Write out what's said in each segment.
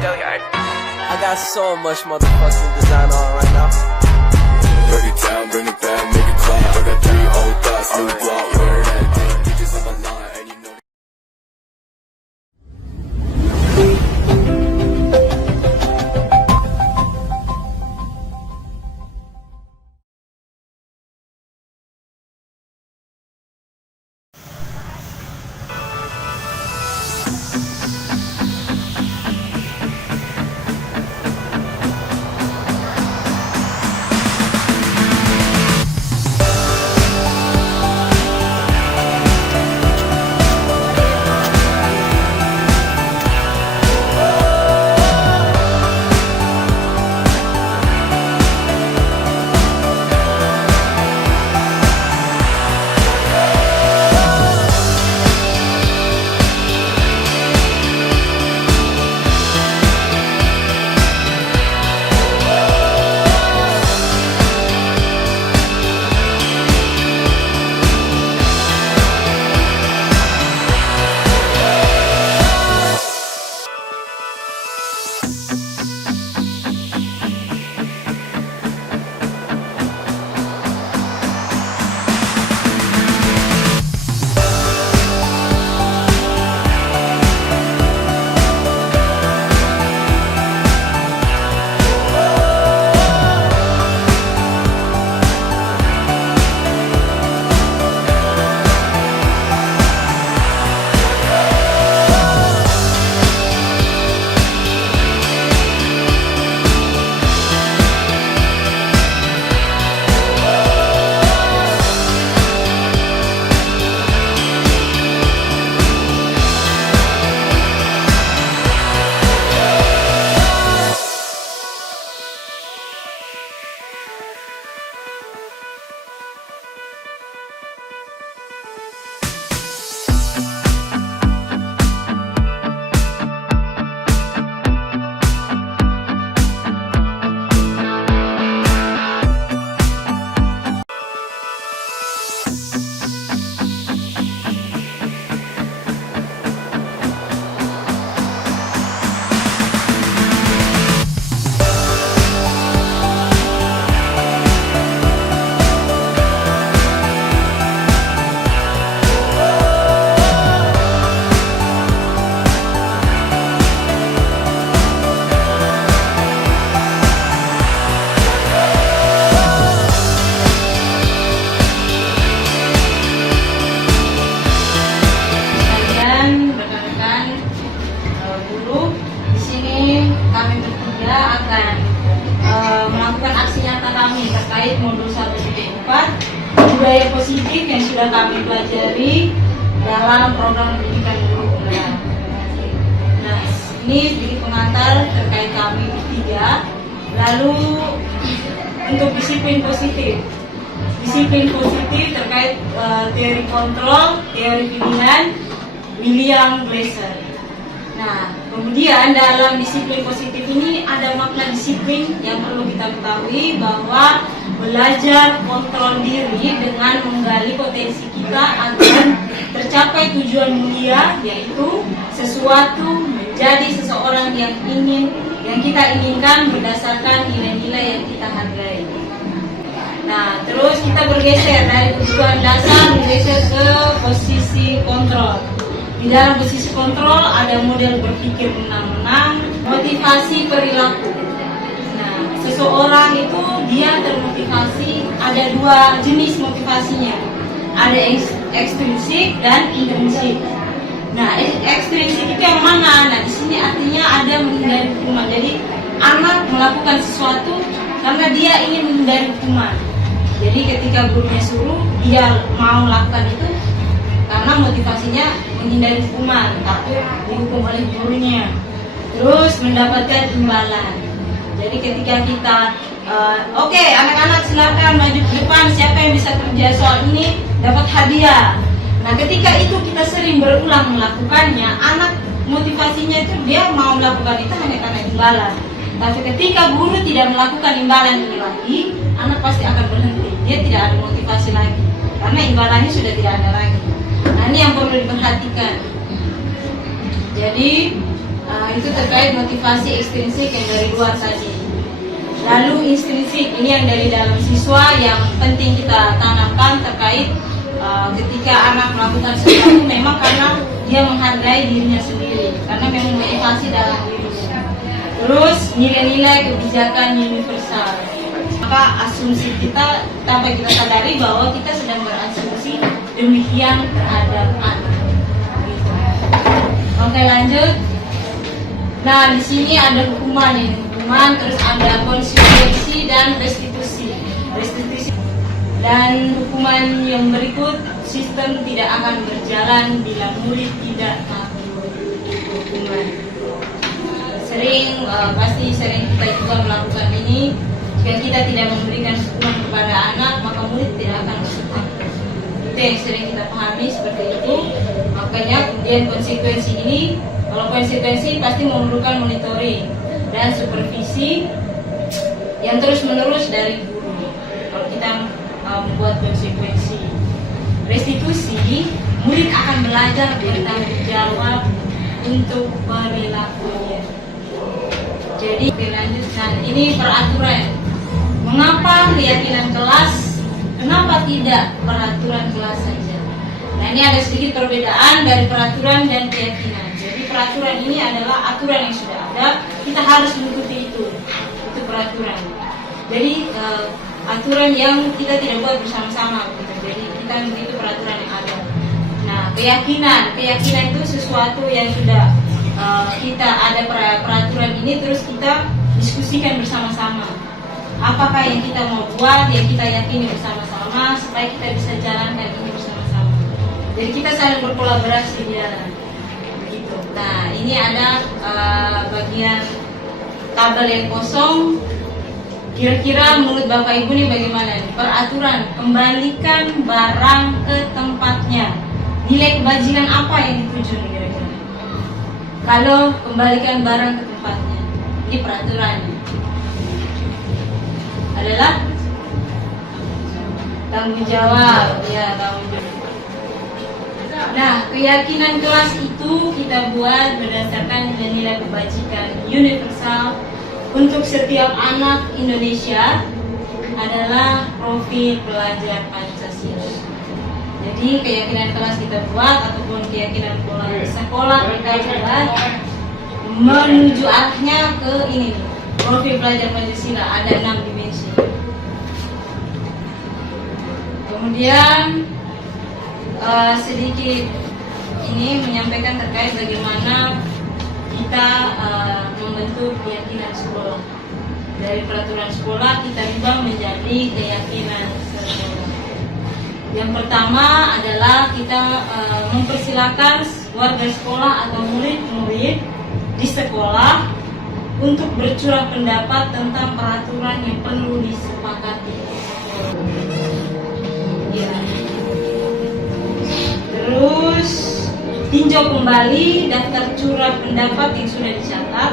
I got so much motherfucking design on right now. Break it down, bring it back, make it clap. I got 3 old thoughts, new block, where that thing, bitches on my line, and you know. Kami bertiga akan melakukan aksi nyata kami terkait modul 1.4 budaya positif yang sudah kami pelajari dalam program pendidikan guru penggerak. Nah, ini sedikit pengantar terkait kami bertiga. Lalu untuk disiplin positif terkait teori kontrol, teori pilihan William Glasser. Nah, kemudian dalam disiplin positif ini ada makna disiplin yang perlu kita ketahui, bahwa belajar kontrol diri dengan menggali potensi kita agar tercapai tujuan mulia, yaitu sesuatu menjadi seseorang yang kita inginkan berdasarkan nilai-nilai yang kita hargai. Nah, terus kita bergeser dari tujuan dasar bergeser ke posisi kontrol. Di dalam posisi kontrol ada model berpikir menang-menang, motivasi perilaku. Nah, seseorang itu dia termotivasi, ada 2 jenis motivasinya. Ada ekstrinsik dan intrinsik. Nah, ekstrinsik itu yang mana? Nah, di sini artinya ada menghindari hukuman. Jadi, anak melakukan sesuatu karena dia ingin menghindari hukuman. Jadi, ketika gurunya suruh, dia mau melakukan itu karena motivasinya menghindari hukuman, takut dihukum oleh gurunya. Terus mendapatkan imbalan. Jadi ketika kita oke, anak-anak silakan maju ke depan, siapa yang bisa kerja soal ini dapat hadiah. Nah, ketika itu kita sering berulang melakukannya, anak motivasinya itu dia mau melakukan itu hanya karena imbalan. Tapi ketika guru tidak melakukan imbalan ini lagi, anak pasti akan berhenti. Dia tidak ada motivasi lagi karena imbalannya sudah tidak ada lagi. Nah, ini yang perlu diperhatikan. Jadi Itu terkait motivasi ekstrinsik yang dari luar tadi. Lalu intrinsik ini yang dari dalam siswa yang penting kita tanamkan terkait ketika anak melakukan sesuatu memang karena dia menghargai dirinya sendiri, karena memang motivasi dalam dirinya. Terus nilai-nilai kebijakan universal. Maka asumsi kita tanpa kita sadari bahwa kita sedang berasumsi demikian terhadap anak. Gitu. Oke, lanjut. Nah, di sini ada hukuman ini. Terus ada konsekuensi dan restitusi. Dan hukuman yang berikut, sistem tidak akan berjalan bila murid tidak patuh hukuman. Pasti sering kita juga melakukan ini. Jika kita tidak memberikan hukuman kepada anak, maka murid tidak akan berpatuh. Itu yang sering kita pahami seperti itu. Makanya kemudian konsekuensi ini, kalau konsekuensi pasti memerlukan monitoring dan supervisi yang terus-menerus dari guru. Kalau kita membuat konsekuensi, restitusi, murid akan belajar bertanggung jawab untuk perilakunya. Jadi lanjutkan, ini peraturan. Mengapa keyakinan kelas? Kenapa tidak peraturan kelas saja? Nah, ini ada sedikit perbedaan dari peraturan dan keyakinan. Peraturan ini adalah aturan yang sudah ada, kita harus mengikuti itu peraturan. Jadi aturan yang kita tidak buat bersama-sama gitu. Jadi kita mengikuti peraturan yang ada. Nah, keyakinan itu sesuatu yang sudah kita ada peraturan ini, terus kita diskusikan bersama-sama. Apakah yang kita mau buat, yang kita yakini bersama-sama supaya kita bisa jalankan ini bersama-sama. Jadi kita saling berkolaborasi di dalam. Nah, ini ada bagian tabel yang kosong. Kira-kira menurut Bapak Ibu ini bagaimana? Peraturan, kembalikan barang ke tempatnya. Nilai kebajikan apa yang dituju nih kira-kira? Kalau kembalikan barang ke tempatnya, ini peraturannya adalah tanggung jawab, ya tanggung jawab. Nah, keyakinan kelas itu kita buat berdasarkan nilai kebajikan universal untuk setiap anak Indonesia adalah profil pelajar Pancasila. Jadi keyakinan kelas kita buat ataupun keyakinan sekolah kita buat menuju arahnya ke ini, profil pelajar Pancasila ada 6 dimensi. Kemudian sedikit ini menyampaikan terkait bagaimana kita membentuk keyakinan sekolah. Dari peraturan sekolah kita ubah menjadi keyakinan sekolah. Yang pertama adalah kita mempersilakan warga sekolah atau murid-murid di sekolah untuk bercurah pendapat tentang peraturan yang perlu disepakati. Ya. Terus tinjau kembali daftar curah pendapat yang sudah dicatat.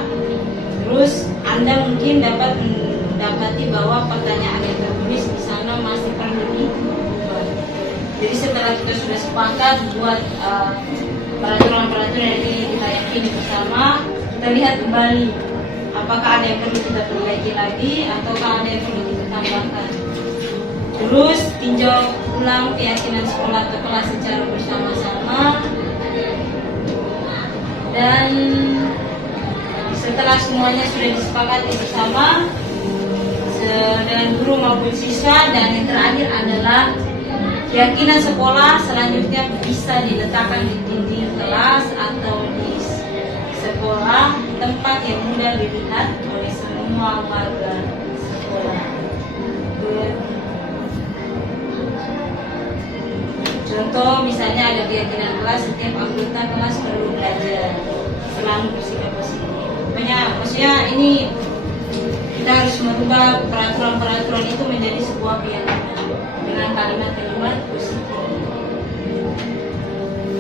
Terus Anda mungkin dapat mendapati bahwa pertanyaan yang tertulis di sana masih perlu diubah. Jadi setelah kita sudah sepakat buat peraturan-peraturan yang ini kita yakini bersama, kita lihat kembali apakah ada yang perlu kita perbaiki lagi ataukah ada yang perlu kita tambahkan. Terus tinjau ulang keyakinan sekolah atau kelas secara bersama-sama. Dan setelah semuanya sudah disepakati bersama dengan guru maupun siswa, dan yang terakhir adalah keyakinan sekolah selanjutnya bisa diletakkan di dinding kelas atau di sekolah, tempat yang mudah dilihat oleh semua warga sekolah. Contoh misalnya ada keyakinan kelas, setiap anggota kelas perlu belajar, selalu bersikap positif. Maksudnya ini kita harus merubah peraturan-peraturan itu menjadi sebuah keyakinan dengan kalimat-kalimat positif.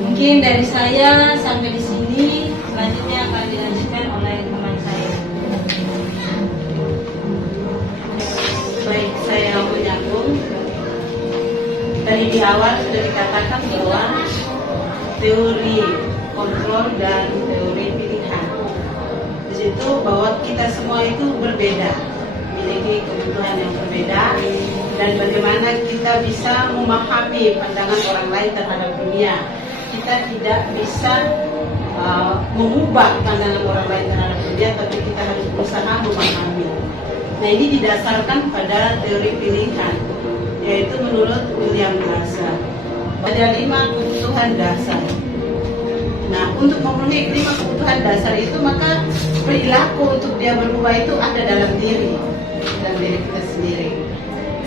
Mungkin dari saya sampai di sini, selanjutnya akan dilanjutkan oleh teman saya. Baik, saya menyambung. Tadi di awal sudah dikatakan bahwa teori kontrol dan teori pilihan. itu berbeda, memiliki kebutuhan yang berbeda, dan bagaimana kita bisa memahami pandangan orang lain terhadap dunia. Kita tidak bisa mengubah pandangan orang lain terhadap dunia, tapi kita harus berusaha memahami. Nah, ini didasarkan pada teori pilihan, yaitu menurut William Glasser. Ada 5 kebutuhan dasar. Nah, untuk memenuhi 5 kebutuhan dasar itu, maka perilaku untuk dia berubah itu ada dalam diri kita sendiri.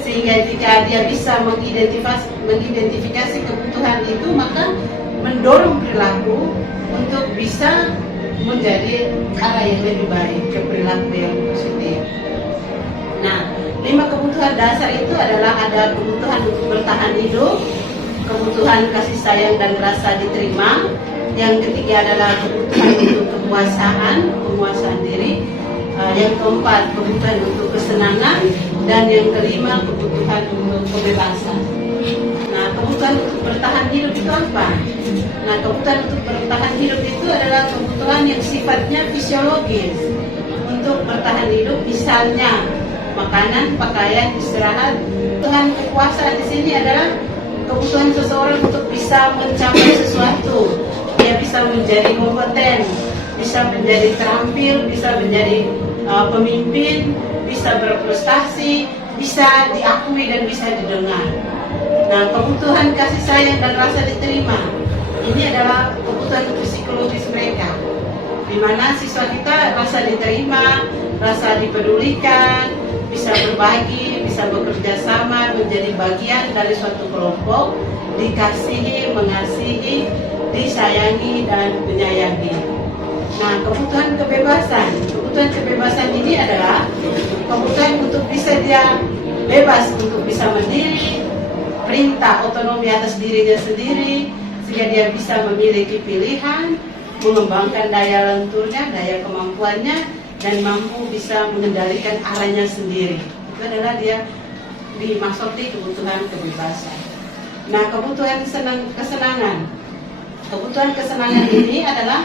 Sehingga jika dia bisa mengidentifikasi kebutuhan itu, maka mendorong perilaku untuk bisa menjadi arah yang lebih baik, ke perilaku yang positif. Nah, 5 kebutuhan dasar itu adalah ada kebutuhan untuk bertahan hidup, kebutuhan kasih sayang dan rasa diterima. Yang ketiga adalah kebutuhan untuk penguasaan diri. Yang keempat, kebutuhan untuk kesenangan. Dan yang kelima, kebutuhan untuk kebebasan. Nah, kebutuhan untuk bertahan hidup itu apa? Nah, kebutuhan untuk bertahan hidup itu adalah kebutuhan yang sifatnya fisiologis. Untuk bertahan hidup, misalnya makanan, pakaian, istirahat. Kebutuhan kekuasaan di sini adalah kebutuhan seseorang untuk bisa mencapai sesuatu. Dia bisa menjadi kompeten, bisa menjadi terampil, bisa menjadi pemimpin, bisa berprestasi, bisa diakui dan bisa didengar. Nah, kebutuhan kasih sayang dan rasa diterima, ini adalah kebutuhan psikologis mereka, di mana siswa kita rasa diterima, rasa dipedulikan, bisa berbagi, bisa bekerja sama, menjadi bagian dari suatu kelompok, dikasihi, mengasihi, disayangi, dan menyayangi. Nah, kebutuhan kebebasan ini adalah kebutuhan untuk bisa dia bebas, untuk bisa mandiri, perintah otonomi atas dirinya sendiri, sehingga dia bisa memiliki pilihan, mengembangkan daya lenturnya, daya kemampuannya, dan mampu bisa mengendalikan arahnya sendiri. Itu adalah dia dimaksudi kebutuhan kebebasan. Nah, kebutuhan kesenangan. Kebutuhan kesenangan ini adalah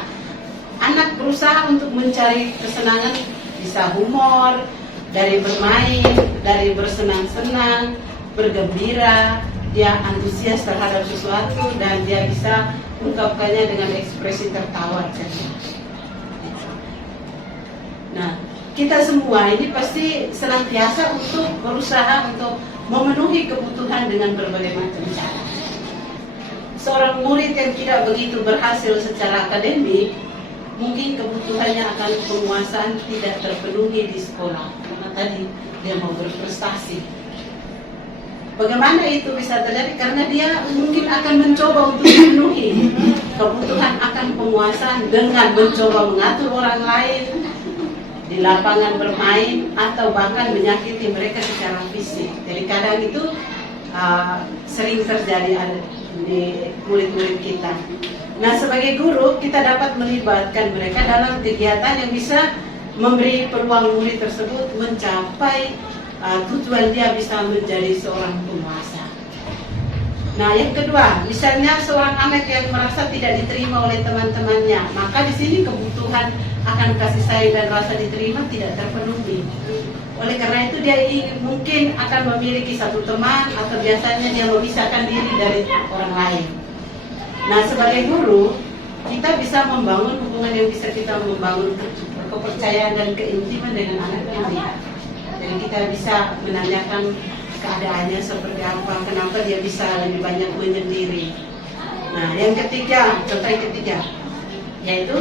anak berusaha untuk mencari kesenangan, bisa humor, dari bermain, dari bersenang-senang, bergembira, dia antusias terhadap sesuatu, dan dia bisa ungkapkannya dengan ekspresi tertawa. Nah, kita semua ini pasti senantiasa untuk berusaha untuk memenuhi kebutuhan dengan berbagai macam cara. Seorang murid yang tidak begitu berhasil secara akademik, mungkin kebutuhannya akan penguasaan tidak terpenuhi di sekolah, karena tadi dia mau berprestasi. Bagaimana itu bisa terjadi? Karena dia mungkin akan mencoba untuk memenuhi kebutuhan akan penguasaan dengan mencoba mengatur orang lain di lapangan bermain, atau bahkan menyakiti mereka secara fisik. Jadi kadang itu sering terjadi di murid-murid kita. Nah, sebagai guru kita dapat melibatkan mereka dalam kegiatan yang bisa memberi peluang murid tersebut mencapai tujuan dia bisa menjadi seorang penguasa. Nah, yang kedua, misalnya seorang anak yang merasa tidak diterima oleh teman-temannya, maka di sini kebutuhan akan kasih sayang dan rasa diterima tidak terpenuhi. Oleh karena itu dia mungkin akan memiliki satu teman, atau biasanya dia memisahkan diri dari orang lain. Nah, sebagai guru kita bisa membangun hubungan yang bisa kita membangun kepercayaan dan keintiman dengan anak ini. Jadi kita bisa menanyakan keadaannya seperti apa, kenapa dia bisa lebih banyak menyendiri. Nah, yang ketiga, contoh yang ketiga, yaitu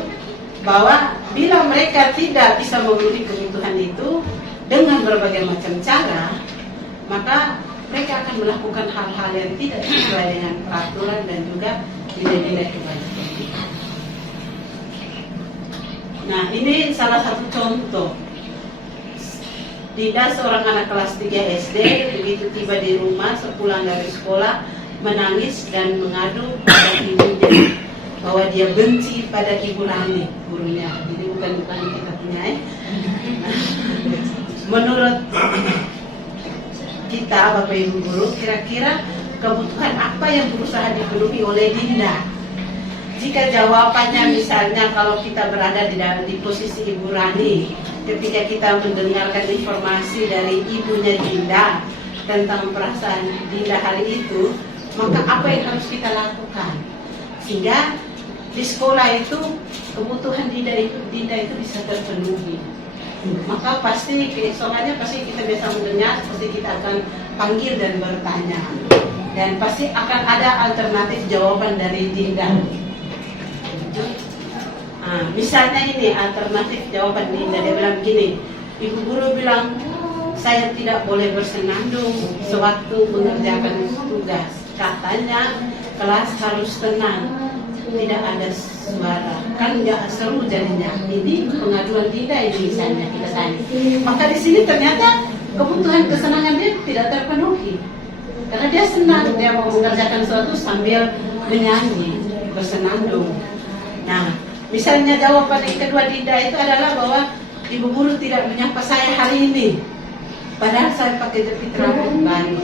bahwa bila mereka tidak bisa memenuhi kebutuhan itu dengan berbagai macam cara, maka mereka akan melakukan hal-hal yang tidak sesuai dengan peraturan dan juga nilai-nilai kebaikan. Nah, ini salah satu contoh. Dida, seorang anak kelas 3 SD, begitu tiba di rumah sepulang dari sekolah, menangis dan mengadu pada ibunya bahwa dia benci pada Ibu Rani, gurunya. Jadi bukan kita punya. Menurut kita, Bapak Ibu guru, kira-kira kebutuhan apa yang berusaha dipenuhi oleh Dinda jika jawabannya misalnya kalau kita berada di posisi Ibu Rani, ketika kita mendengarkan informasi dari ibunya Dinda tentang perasaan Dinda hari itu, maka apa yang harus kita lakukan sehingga di sekolah itu kebutuhan Dinda itu bisa terpenuhi. Maka pasti keesokannya pasti kita bisa mendengar, pasti kita akan panggil dan bertanya, dan pasti akan ada alternatif jawaban dari Dinda. Misalnya ini alternatif jawaban Dinda, dia bilang begini, Ibu guru bilang saya tidak boleh bersenandung sewaktu mengerjakan tugas, katanya kelas harus tenang, tidak ada suara, kan nggak seru jadinya. Ini pengaduan Dinda ini misalnya kita tanya. Maka di sini ternyata kebutuhan kesenangan dia tidak terpenuhi, karena dia senang, dia mau mengerjakan sesuatu sambil menyanyi, bersenandung. Nah, misalnya jawaban yang kedua Dinda itu adalah bahwa Ibu guru tidak menyapa saya hari ini, padahal saya pakai jepit rambut baru.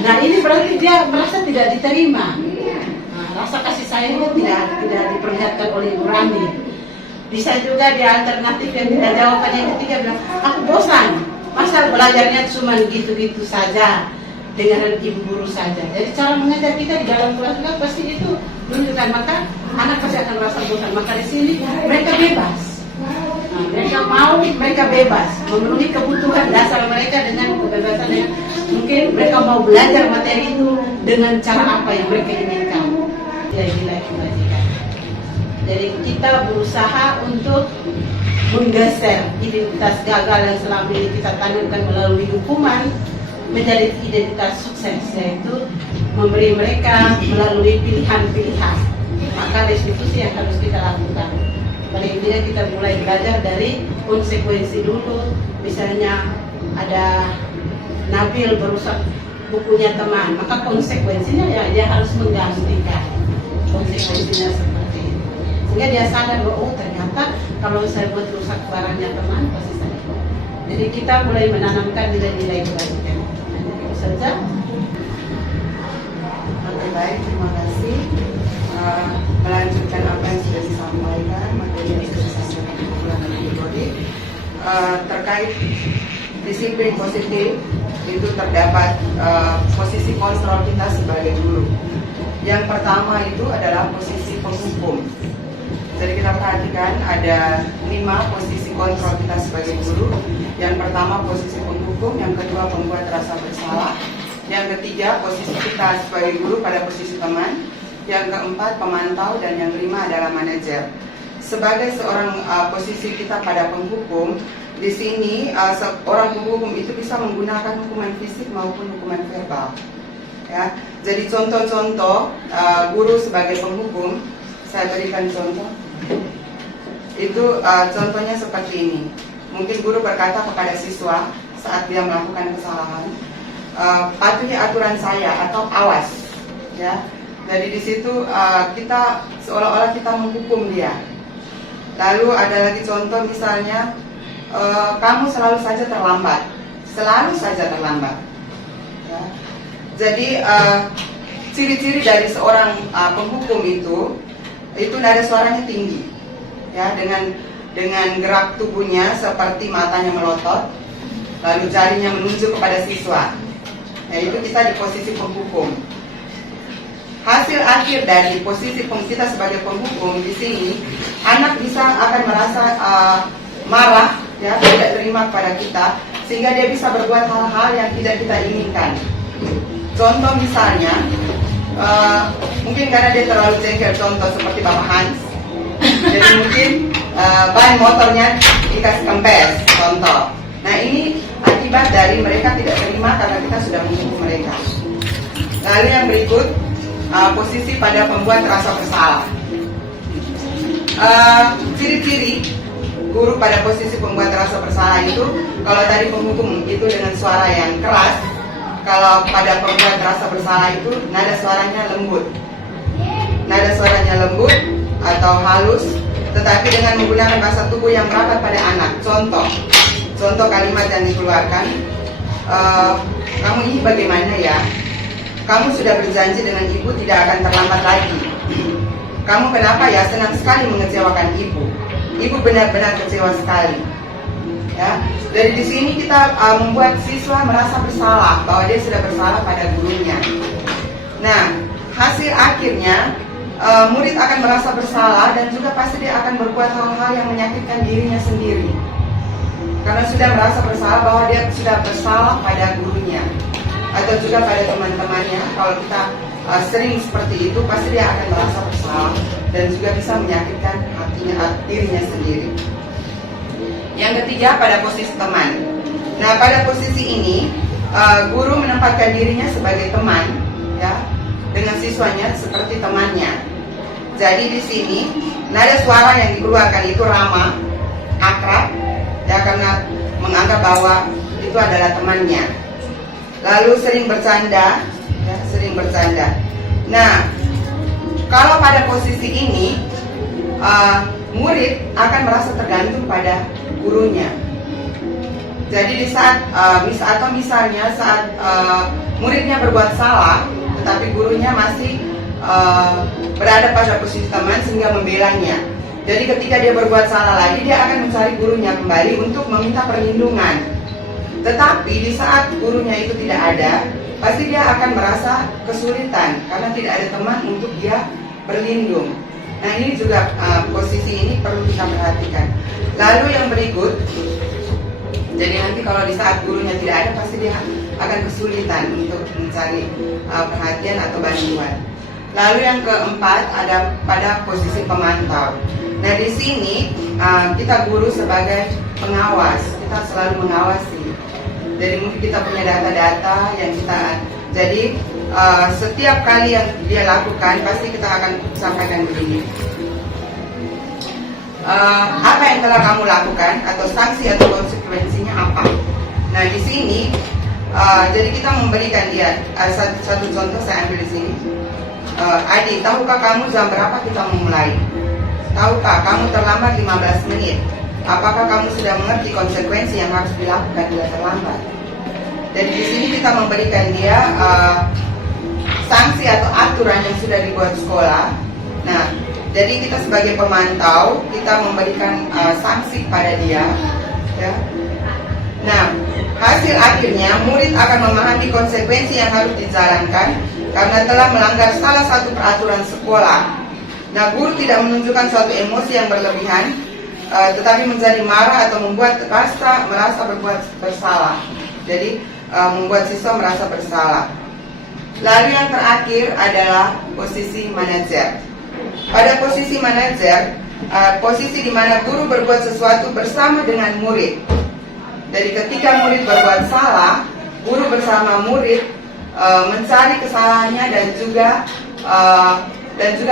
Nah, ini berarti dia merasa tidak diterima. Rasa kasih sayangnya tidak diperlihatkan oleh Ibu Rani. Bisa juga di alternatif yang tidak jawaban yang ketiga bilang, aku bosan, masa belajarnya cuma gitu-gitu saja dengan ibu guru saja. Jadi cara mengajar kita di dalam kelas juga pasti itu menunjukkan, maka anak pasti akan merasa bosan. Maka di sini mereka bebas. Mereka mau, mereka bebas memenuhi kebutuhan dasar mereka dengan kebebasan yang mungkin mereka mau belajar materi itu dengan cara apa yang mereka inginkan. Jadi kita berusaha untuk menggeser identitas gagal yang selama ini kita tanamkan melalui hukuman menjadi identitas sukses, yaitu memberi mereka melalui pilihan-pilihan. Maka restitusi yang harus kita lakukan. Paling tidak kita mulai belajar dari konsekuensi dulu. Misalnya ada Nabil merusak bukunya teman, maka konsekuensinya ya dia harus menggantikan. Konsekuensinya seperti itu, sehingga dia sadar bahwa oh ternyata kalau saya buat rusak barangnya teman pasti saya. Jadi kita mulai menanamkan nilai-nilai kebaikan. Itu saja. Oke, baik, terima kasih. Melanjutkan apa yang sudah disampaikan, materi yang sudah disampaikan bulan Februari terkait disiplin positif itu terdapat posisi kontrol kita sebagai guru. Yang pertama itu adalah posisi penghukum. Jadi kita perhatikan ada 5 posisi kontrol kita sebagai guru. Yang pertama posisi penghukum, yang kedua pembuat rasa bersalah, yang ketiga posisi kita sebagai guru pada posisi teman, yang keempat pemantau, dan yang kelima adalah manajer. Sebagai seorang posisi kita pada penghukum, di sini seorang penghukum itu bisa menggunakan hukuman fisik maupun hukuman verbal. Ya, jadi contoh-contoh guru sebagai penghukum, saya berikan contoh. Itu contohnya seperti ini. Mungkin guru berkata kepada siswa saat dia melakukan kesalahan, patuhi aturan saya atau awas. Ya, jadi di situ kita seolah-olah kita menghukum dia. Lalu ada lagi contoh misalnya, kamu selalu saja terlambat, Ya. Jadi ciri-ciri dari seorang penghukum itu nada suaranya tinggi, ya, dengan gerak tubuhnya seperti matanya melotot, lalu jarinya menunjuk kepada siswa. Ya, itu kita di posisi penghukum. Hasil akhir dari posisi kita sebagai penghukum di sini, anak akan merasa marah, ya, tidak terima kepada kita, sehingga dia bisa berbuat hal-hal yang tidak kita inginkan. Contoh misalnya, mungkin karena dia terlalu jengkel, contoh seperti Bapak Hans, jadi mungkin ban motornya dikasih kempes, contoh. Nah, ini akibat dari mereka tidak terima karena kita sudah menghukum mereka. Lalu yang berikut, posisi pada pembuat rasa bersalah. Ciri-ciri guru pada posisi pembuat rasa bersalah itu, kalau tadi penghukum itu dengan suara yang keras, kalau pada pembuat rasa bersalah itu nada suaranya lembut. Nada suaranya lembut atau halus, tetapi dengan menggunakan bahasa tubuh yang merapat pada anak. Contoh kalimat yang dikeluarkan, kamu ini bagaimana ya? Kamu sudah berjanji dengan ibu tidak akan terlambat lagi. kamu kenapa ya senang sekali mengecewakan ibu? Ibu benar-benar kecewa sekali. Ya, dari di sini kita membuat siswa merasa bersalah bahwa dia sudah bersalah pada gurunya. Nah, hasil akhirnya murid akan merasa bersalah dan juga pasti dia akan berbuat hal-hal yang menyakitkan dirinya sendiri. Karena sudah merasa bersalah bahwa dia sudah bersalah pada gurunya atau juga pada teman-temannya. Kalau kita sering seperti itu, pasti dia akan merasa bersalah dan juga bisa menyakitkan dirinya sendiri. Yang ketiga, pada posisi teman. Nah, pada posisi ini guru menempatkan dirinya sebagai teman, ya, dengan siswanya seperti temannya. Jadi di sini nada suara yang dikeluarkan itu ramah, akrab, ya, karena menganggap bahwa itu adalah temannya. Lalu sering bercanda, ya, sering bercanda. Nah, kalau pada posisi ini murid akan merasa tergantung pada gurunya. Jadi di saat misalnya saat muridnya berbuat salah, tetapi gurunya masih berada pada posisi teman sehingga membelanya. Jadi ketika dia berbuat salah lagi, dia akan mencari gurunya kembali untuk meminta perlindungan. Tetapi di saat gurunya itu tidak ada, pasti dia akan merasa kesulitan karena tidak ada teman untuk dia berlindung. Nah, ini juga posisi ini perlu kita perhatikan. Lalu yang berikut, jadi nanti kalau di saat gurunya tidak ada, pasti dia akan kesulitan untuk mencari perhatian atau bantuan. Lalu yang keempat ada pada posisi pemantau. Nah, di sini kita guru sebagai pengawas, kita selalu mengawasi. Jadi mungkin kita punya data-data yang kita, jadi setiap kali yang dia lakukan pasti kita akan sampaikan begini. Apa yang telah kamu lakukan atau sanksi atau konsekuensinya apa? Nah, di sini jadi kita memberikan dia satu contoh, saya ambil di sini. Adi, tahukah kamu jam berapa kita memulai? Tahukah kamu terlambat 15 menit? Apakah kamu sudah mengerti konsekuensi yang harus dilakukan bila terlambat? Jadi di sini kita memberikan dia sanksi atau aturan yang sudah dibuat sekolah. Nah, jadi kita sebagai pemantau, kita memberikan sanksi pada dia, ya. Nah, hasil akhirnya murid akan memahami konsekuensi yang harus dijalankan karena telah melanggar salah satu peraturan sekolah. Nah, guru tidak menunjukkan suatu emosi yang berlebihan, tetapi menjadi marah atau membuat merasa berbuat bersalah. Jadi membuat siswa merasa bersalah. Lalu yang terakhir adalah posisi manajer. Pada posisi manajer, posisi di mana guru berbuat sesuatu bersama dengan murid. Jadi ketika murid berbuat salah, guru bersama murid mencari kesalahannya dan juga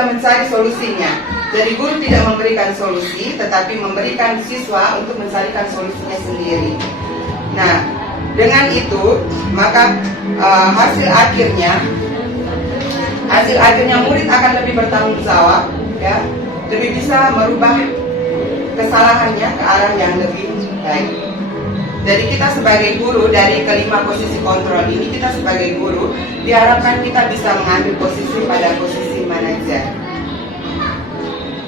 mencari solusinya. Jadi guru tidak memberikan solusi, tetapi memberikan siswa untuk mencarikan solusinya sendiri. Nah, dengan itu maka hasil akhirnya murid akan lebih bertanggung jawab, ya, lebih bisa merubah kesalahannya ke arah yang lebih baik. Jadi kita sebagai guru dari kelima posisi kontrol ini, kita sebagai guru diharapkan kita bisa mengambil posisi pada posisi manajer.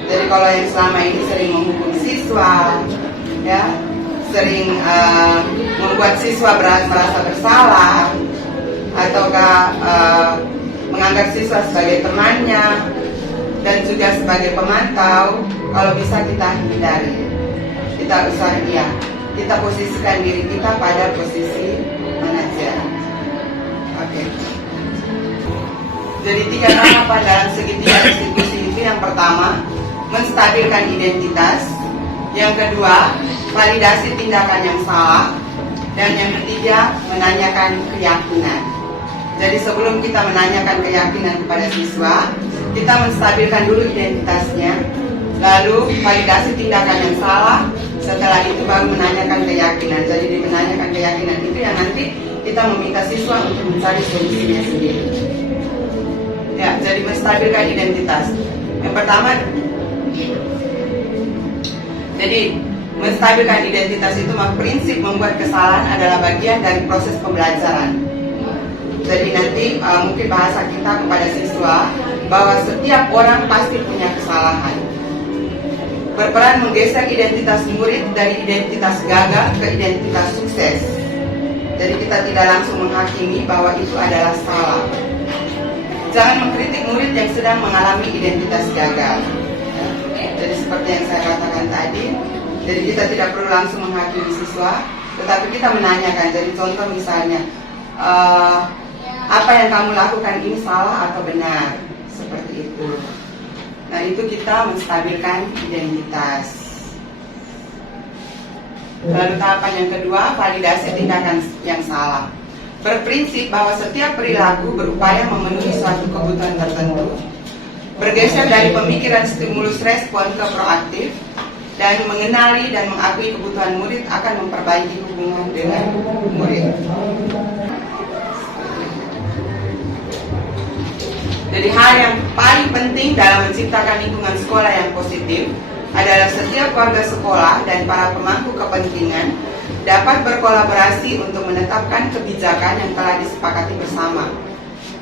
Jadi kalau yang selama ini sering menghukum siswa, ya, sering membuat siswa merasa bersalah, ataukah menganggap siswa sebagai temannya dan juga sebagai pemantau, kalau bisa kita hindari. Kita kita posisikan diri kita pada posisi manajer. Oke. Jadi 3 tahapan dalam segitiga institusi itu: yang pertama, menstabilkan identitas; yang kedua, validasi tindakan yang salah; dan yang ketiga, menanyakan keyakinan. Jadi sebelum kita menanyakan keyakinan kepada siswa, kita menstabilkan dulu identitasnya, lalu validasi tindakan yang salah, setelah itu baru menanyakan keyakinan. Jadi di menanyakan keyakinan itu yang nanti kita meminta siswa untuk mencari solusinya sendiri. Ya, jadi menstabilkan identitas. Yang pertama, jadi menstabilkan identitas itu prinsip membuat kesalahan adalah bagian dari proses pembelajaran. Jadi nanti mungkin bahasa kita kepada siswa, bahwa setiap orang pasti punya kesalahan. Berperan menggeser identitas murid dari identitas gagal ke identitas sukses. Jadi kita tidak langsung menghakimi bahwa itu adalah salah. Jangan mengkritik murid yang sedang mengalami identitas gagal. Jadi seperti yang saya katakan tadi, jadi kita tidak perlu langsung menghakimi siswa, tetapi kita menanyakan. Jadi contoh misalnya, apa yang kamu lakukan ini salah atau benar? Seperti itu. Nah, itu kita menstabilkan identitas. Lalu tahapan yang kedua, validasi tindakan yang salah. Berprinsip bahwa setiap perilaku berupaya memenuhi suatu kebutuhan tertentu. Bergeser dari pemikiran stimulus respon ke proaktif, dan mengenali dan mengakui kebutuhan murid akan memperbaiki hubungan dengan murid. Jadi hal yang paling penting dalam menciptakan lingkungan sekolah yang positif adalah setiap warga sekolah dan para pemangku kepentingan dapat berkolaborasi untuk menetapkan kebijakan yang telah disepakati bersama.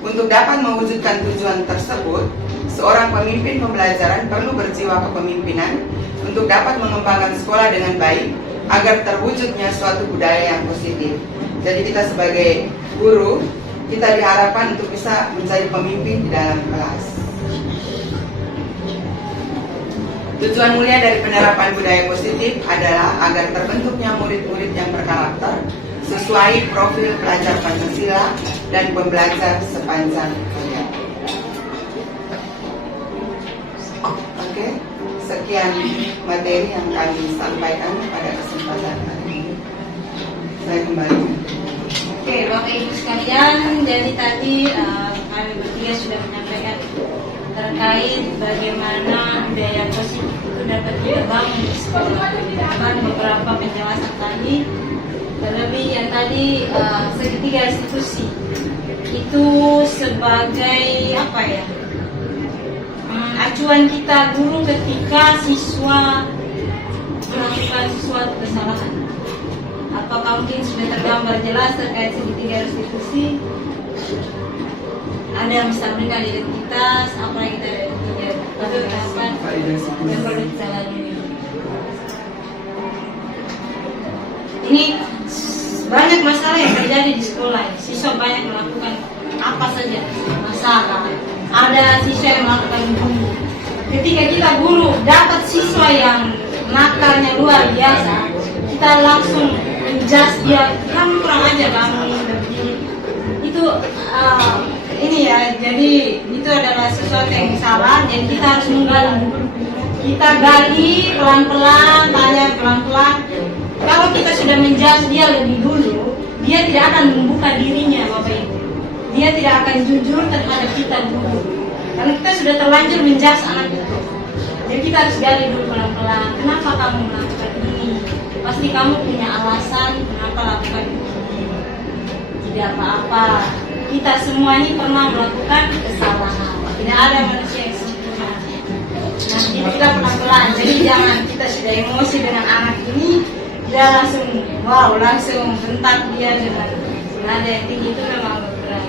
Untuk dapat mewujudkan tujuan tersebut, seorang pemimpin pembelajaran perlu berjiwa kepemimpinan untuk dapat mengembangkan sekolah dengan baik agar terwujudnya suatu budaya yang positif. Jadi kita sebagai guru, kita diharapkan untuk bisa menjadi pemimpin di dalam kelas. Tujuan mulia dari penerapan budaya positif adalah agar terbentuknya murid-murid yang berkarakter sesuai profil pelajar Pancasila dan pembelajar sepanjang hayat. Oke, sekian materi yang kami sampaikan pada kesempatan hari ini. Saya kembali. Oke, Bapak Ibu sekalian, jadi tadi kami bertiga sudah menyampaikan terkait bagaimana budaya positif itu dapat dibangun di sekolah. Dengan beberapa penjelasan tadi, terlebih yang tadi segitiga institusi itu sebagai apa ya? Acuan kita guru ketika siswa melakukan sesuatu kesalahan. Apakah mungkin sudah tergambar jelas terkait segitiga institusi? Ada yang bisa memberikan identitas, apa yang kita lakukan yang perlu kita lalui. Ini banyak masalah yang terjadi di sekolah. Siswa banyak melakukan apa saja masalah. Ada siswa yang melakukan bully. Ketika kita guru dapat siswa yang nakalnya luar biasa, kita langsung menjudge dia, kamu kurang ajar kamu begini. Itu ini ya, jadi itu adalah sesuatu yang salah. Jadi kita harus menggali. Kita gali pelan-pelan, tanya pelan-pelan. Kalau kita sudah menjudge dia lebih dulu, dia tidak akan membuka dirinya, Bapak Ibu. Dia tidak akan jujur terhadap kita dulu. Karena kita sudah terlanjur menjudge anak itu. Jadi kita harus gali dulu pelan-pelan. Kenapa kamu melakukan ini? Pasti kamu punya alasan kenapa lakukan ini. Tidak apa-apa. Kita semua ini pernah melakukan kesalahan. Tidak ada manusia yang sempurna. Nah, jadi kita pelan-pelan. Jadi jangan kita sudah emosi dengan anak ini, dia langsung bentak dia dengan nada yang tinggi, itu memang berat.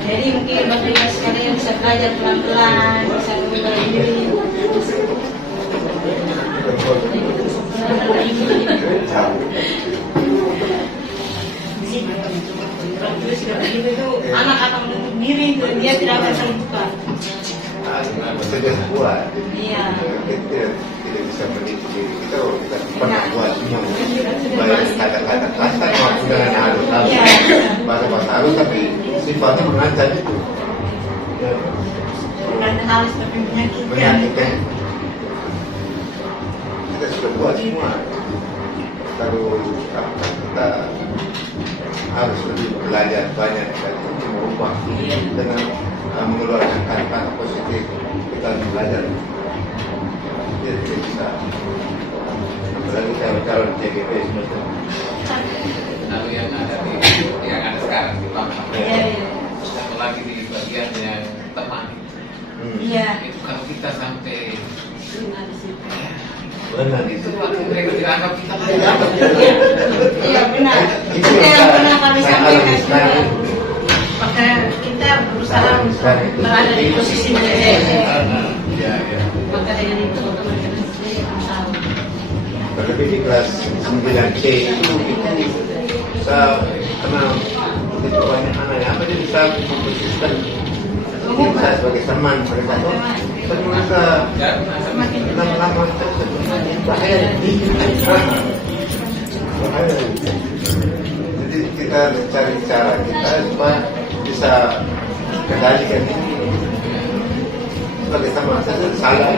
Jadi mungkin Bapak Ibu sekalian bisa belajar pelan-pelan, bisa mengubah diri. Kalau sudah begitu itu anak akan menutup diri, dia tidak akan terbuka. Saja buat. Iya. Tidak bisa mendidik diri kita, kita pernah buat semua. Bayar kata-kata kasar, maupun dengan halus, bahasa-bahasa halus, tapi sifatnya mengancam itu. Bukan halus tapi menyakitkan. Menyakitkan. Kita sudah buat semua. Lalu kita harus lebih belajar banyak dan merubah dengan mengeluarkan kata-kata positif. Kita harus belajar. Jadi kita apalagi calon CGP semacam. Lalu yang ada sekarang di Bangsa satu lagi di bagian yang teman. Iya. Itu kalau kita sampai Benar itu. mereka tidak anggap kita lagi. Iya benar. Itu yang pernah kami sampaikan juga. Maka kita berusaha sekarang itu berada di posisi manajer. ya, ya. Maka dengan itu otomatis dia tahu. Terlebih di kelas 9C itu saya kenal begitu banyak anak yang apa dia bisa memposisikan saya sebagai teman mereka tuh ternyata lama-lama bahaya. Jadi kita cari cara kita supaya bisa kendalikan ini sebagai teman saya salah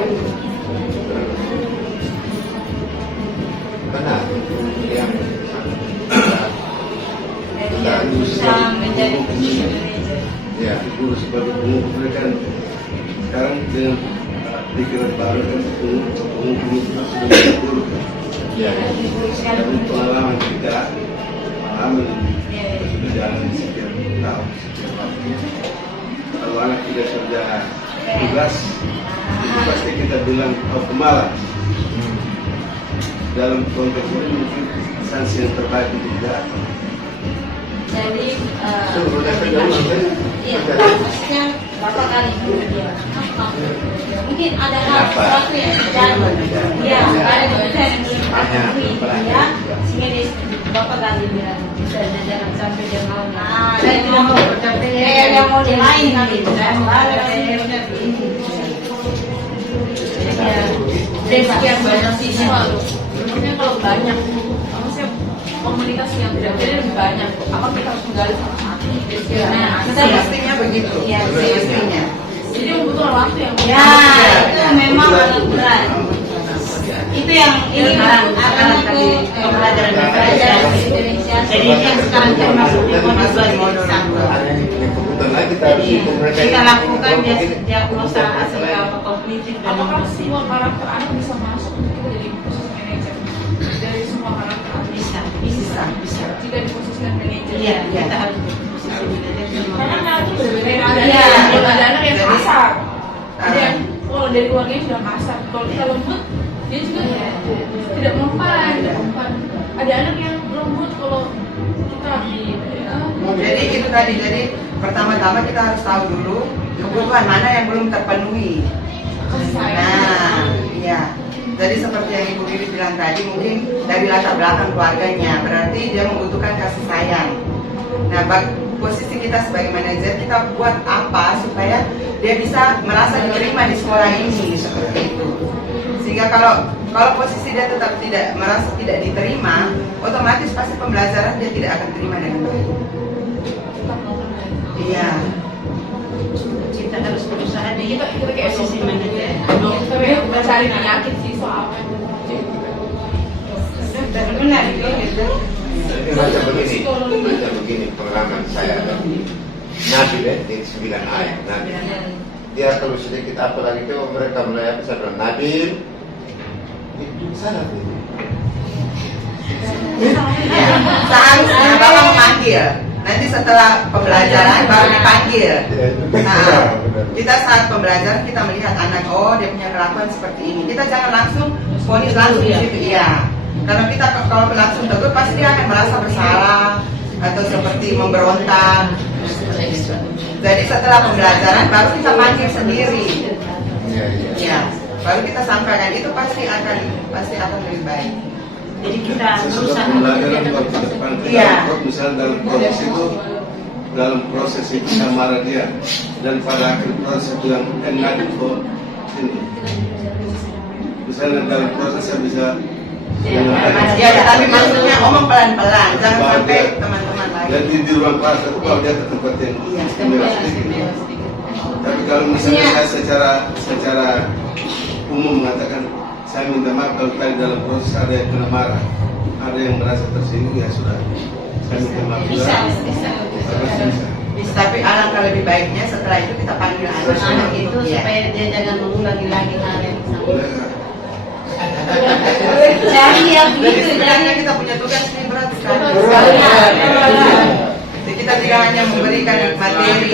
benar yang bisa menjadi manajer. ya guru sebagai pengurus kan sekarang dengan pikiran baru kan pengurus itu sudah guru kan. ya Dari pengalaman kita, pengalaman sudah jalan sekian tahun, sekian waktu. Kalau anak tidak kerja tugas, itu pasti kita bilang pemalas. Dalam konteks ini mungkin sanksi yang terbaik untuk dia. Jadi Iya. maksudnya berapa kali dia mungkin ada hal sesuatu yang terjadi ya ada kebutuhan yang belum terpenuhi ya sehingga dia berapa kali bilang misalnya jangan sampai dia mau saya tidak mau dia mau di lain nanti dari sekian banyak siswa sebenarnya kalau banyak maksudnya komunikasi yang tidak benar lebih banyak apa kita harus menggali sama satu Semestinya begitu. ya Semestinya. jadi membutuhkan waktu yang ya itu memang agak berat itu yang ini akan ke pembelajaran Indonesia Jadi ini yang sekarang termasuk di modul 2 satu. kebutuhan lagi kita harus hitung mereka Kita ini. lakukan diagnosa hasil kognitif dan apakah emosi. semua karakter anak bisa masuk untuk kita jadi posisi manajer dari semua karakter anak Bisa. jika diposisikan manajer Iya, kita harus posisi manajer semua. karena anak itu berbeda ada Iya. ada anak yang kasar ada Ah. yang kalau dari keluarganya sudah kasar kalau kita lembut dia juga tidak mempan ada anak yang lembut kalau kita Jadi itu tadi, jadi pertama-tama kita harus tahu dulu kebutuhan mana yang belum terpenuhi. kasih sayang Nah, iya. Jadi seperti yang Ibu Wiwi bilang tadi, mungkin dari latar belakang keluarganya, berarti dia membutuhkan kasih sayang. Nah, posisi kita sebagai manajer, kita buat apa supaya dia bisa merasa diterima di sekolah ini, seperti itu. Sehingga kalau posisi dia tetap tidak merasa tidak diterima, otomatis pasti pembelajaran dia tidak akan terima dengan baik. Iya. Kita harus berusaha di kita kayak posisi manajer. kita mencari penyakit siswa apa benar itu Ini macam begini pengalaman saya ada Nabi di 9 ayat Nabi. Dia kalau sedikit apa lagi itu mereka mulai apa saya bilang Nabi itu salah ini. Seharusnya Bapak memanggil. Nanti setelah pembelajaran baru dipanggil. Nah, kita saat pembelajaran kita melihat anak, oh dia punya kelakuan seperti ini. Kita jangan langsung vonis langsung di situ, iya. Karena kita kalau langsung tegur pasti dia akan merasa bersalah atau seperti memberontak. Jadi setelah pembelajaran baru kita panggil sendiri. Iya, iya. Ya, baru kita sampaikan itu pasti akan lebih baik. Jadi kita berusaha Pembelajaran waktu depan Iya. misalnya dalam proses itu kita marah dia dan pada akhir proses itu yang enak itu ini misalnya dalam proses saya bisa Ya, tetapi maksudnya ngomong pelan-pelan, jangan sampai teman-teman lain. dan di ruang kelas itu kalau dia ke tempat yang Iya, istimewa sedikit. Tapi kalau misalnya saya secara umum mengatakan saya minta maaf kalau tadi dalam proses ada yang kena marah, ada yang merasa tersinggung, ya sudah saya minta maaf juga. Tapi alangkah lebih baiknya setelah itu kita panggil anak itu Iya. supaya dia jangan mengulangi lagi hal yang sama. jadi ya Jadi begitu sebenarnya jadi kita punya tugas ini berat sekali. Jadi kita tidak hanya memberikan materi,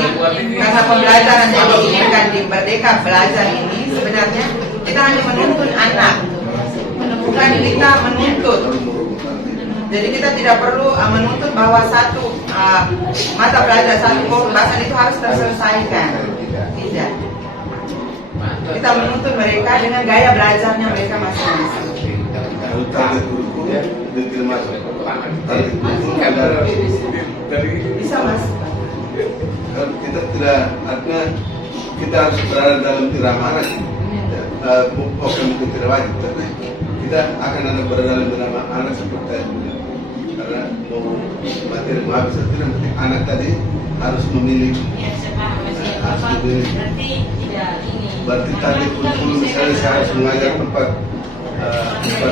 karena pembelajaran yang diinginkan di Merdeka Belajar ini sebenarnya kita hanya menuntun anak, bukan kita menuntut. Jadi kita tidak perlu menuntut bahwa satu mata pelajaran satu pembahasan itu harus terselesaikan. Tidak. Kita menuntut mereka dengan gaya belajarnya mereka masing-masing. Kalau target kurikulum itu tidak masuk. Target kurikulum dari Bisa masuk. kalau kita tidak, artinya kita harus berada dalam irama anak. Bukan mungkin tidak wajib, tapi kita akan ada berada dalam irama anak seperti itu. Karena mau materi mau habis tidak penting anak tadi harus memilih. Ya, saya paham. Berarti tidak ini. Berarti target kurikulum misalnya saya harus mengajar tempat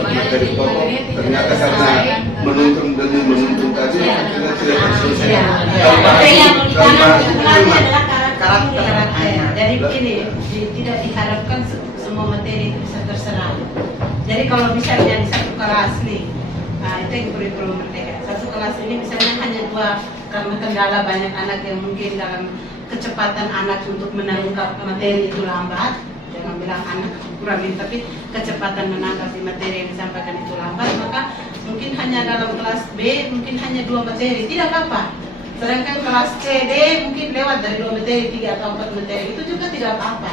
materi pokok, ternyata karena menuntun demi menuntun tadi kita tidak terselesaikan. Karakternya. Jadi begini, tidak diharapkan semua materi itu bisa terserap. Jadi kalau misalnya di satu kelas nih, nah itu yang kurikulum merdeka. Satu kelas ini misalnya hanya 2 karena kendala banyak anak yang mungkin dalam kecepatan anak untuk menangkap materi itu lambat. Jangan bilang anak kurang ini, tapi kecepatan menangkap di materi yang disampaikan itu lambat, maka mungkin hanya dalam kelas B mungkin hanya 2 materi, tidak apa-apa. Sedangkan kelas C, D mungkin lewat dari 2 materi, 3 atau 4 materi, itu juga tidak apa-apa.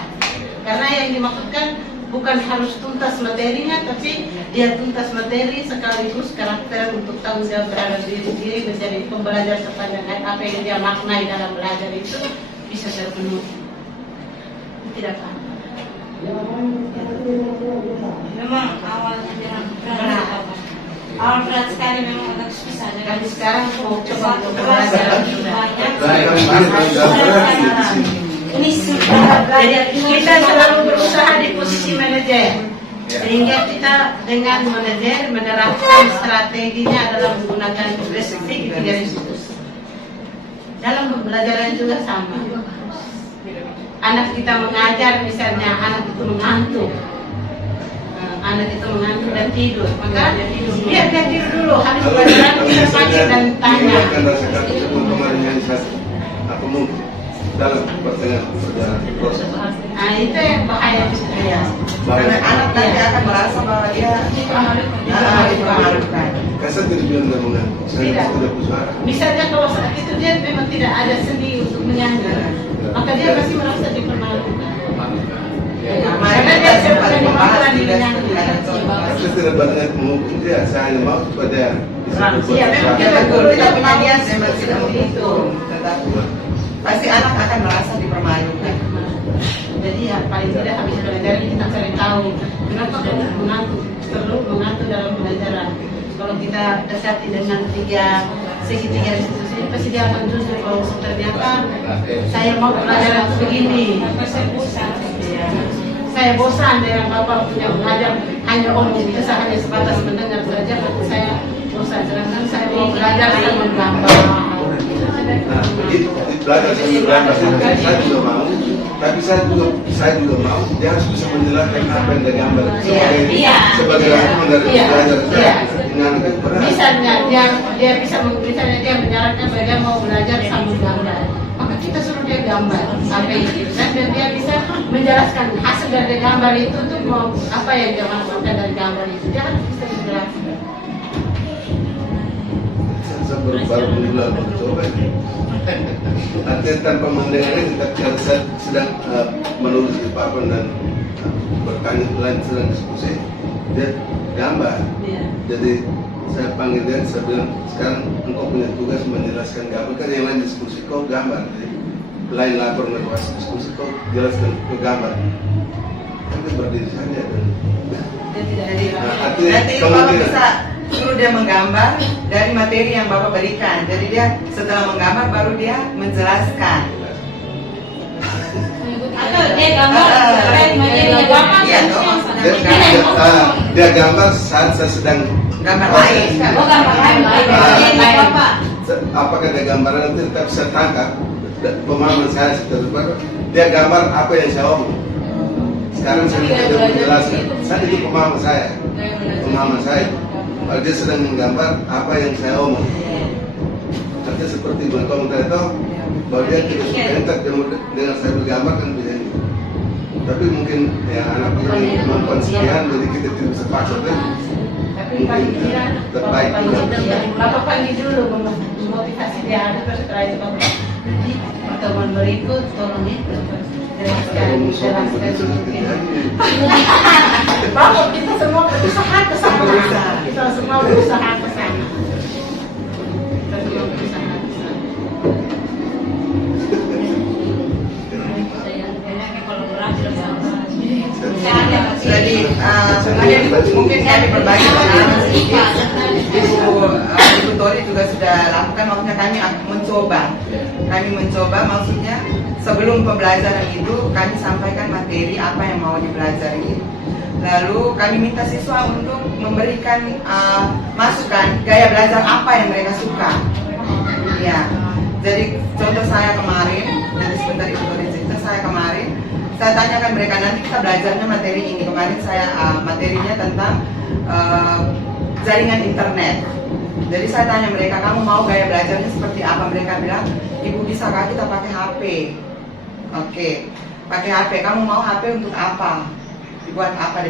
Karena yang dimaksudkan bukan harus tuntas materinya, tapi dia tuntas materi sekaligus karakter untuk tanggung jawab terhadap diri menjadi pembelajar sepanjang apa yang dia maknai dalam belajar itu bisa terpenuhi. Tidak apa-apa. Memang awalnya berat. Awal berat sekali memang agak susah. Kami sekarang mau coba untuk belajar belajar lebih banyak. Ini jadi kita selalu berusaha di posisi manajer, sehingga kita dengan manajer menerapkan strateginya dalam menggunakan restriksi di 3 institusi. Dalam pembelajaran juga sama. Anak kita mengajar, misalnya anak itu mengantuk, dan tidur, maka biar dia tidur dulu, habis pelajaran kita panggil dan tanya. kemarin yang satu, apa mungkin dalam pertengahan perjalanan proses. Nah itu yang bahaya ya. Karena anak nanti akan merasa bahwa dia dipengaruhkan. Kasar tidak bilang tidak mengantuk, saya tidak bersuara. Misalnya kalau saat itu dia memang tidak ada sendi untuk menyanyi, maka dia pasti merasa dipermalukan. Karena dia sempat membahas tidak Saya tidak banyak menghukum dia, saya hanya mau supaya Iya, memang kita guru tidak punya niat memang tidak begitu, tetapi pasti anak akan merasa dipermalukan. Jadi ya paling tidak habis belajar kita cari tahu kenapa kamu perlu mengatur dalam pelajaran. Kalau kita dekati dengan segitiga institusi ini pasti dia akan jujur kalau ternyata saya mau pelajaran begini. Saya bosan dengan bapak punya mengajar hanya omong biasa, hanya sebatas mendengar saja. Saya bosan, sedangkan saya mau belajar saya menggambar. belajar sambil gambar, saya juga mau, tapi saya juga mau dia harus bisa menjelaskan apa yang dia gambar sebagai langsung dari belajar dengan berat. Misalnya dia bisa misalnya dia menyarankan bahwa dia mau belajar sambil gambar, maka kita suruh dia gambar sampai itu dan dia bisa menjelaskan hasil dari gambar itu tuh mau apa yang dia maksudkan dari gambar itu, dia harus bisa menjelaskan. Saya baru mulai mencoba. Artinya tanpa mendengarnya kita sedang menulis di papan dan bertanya sedang diskusi, dia gambar. Jadi saya panggil dia, saya bilang sekarang engkau punya tugas menjelaskan gambar, kan yang lain diskusi, kau gambar. Jadi lain lapor mengawasi diskusi, kau jelaskan ke gambar. Tapi berdiri saja dan Nanti Bapak bisa suruh dia menggambar dari materi yang Bapak berikan. Jadi dia setelah menggambar baru dia menjelaskan. Atau dia gambar materinya Bapak. Iya dong. dia gambar saat saya sedang Gambar lain. Oh, gambar lain materinya Bapak. apakah dia gambaran nanti tetap saya tangkap pemahaman saya setelah dia gambar apa yang saya omong. Sekarang saya tidak menjelaskan, saya itu pemahaman saya. Kalau dia sedang menggambar apa yang saya omong, nanti seperti bukan kamu tahu bahwa dia tidak suka entak dengan saya bergambar kan begini. Tapi mungkin ya anak ini kemampuan sekian, jadi kita tidak bisa paksa kan. Tapi paling tidak Terbaik Bapak panggil dulu memotivasi dia, terus setelah itu Bapak pertemuan berikut tolong itu jelaskan mungkin. Bapak, kita semua berusaha ke sana. Kita semua berusaha ke sana. Kita semua berusaha ke sana. Jadi mungkin kami berbagi pengalaman sedikit. Ibu Tori juga sudah lakukan, maksudnya kami mencoba, maksudnya sebelum pembelajaran itu kami sampaikan materi apa yang mau dipelajari. Lalu kami minta siswa untuk memberikan masukan gaya belajar apa yang mereka suka. Ya, jadi contoh saya kemarin, jadi sebentar Ibu Tori cerita, saya tanyakan mereka, nanti kita belajarnya materi ini. Kemarin saya materinya tentang jaringan internet. Jadi saya tanya mereka, kamu mau gaya belajarnya seperti apa? Mereka bilang, Ibu bisakah kita pakai HP? Oke, pakai HP. Kamu mau HP untuk apa? Dibuat apa?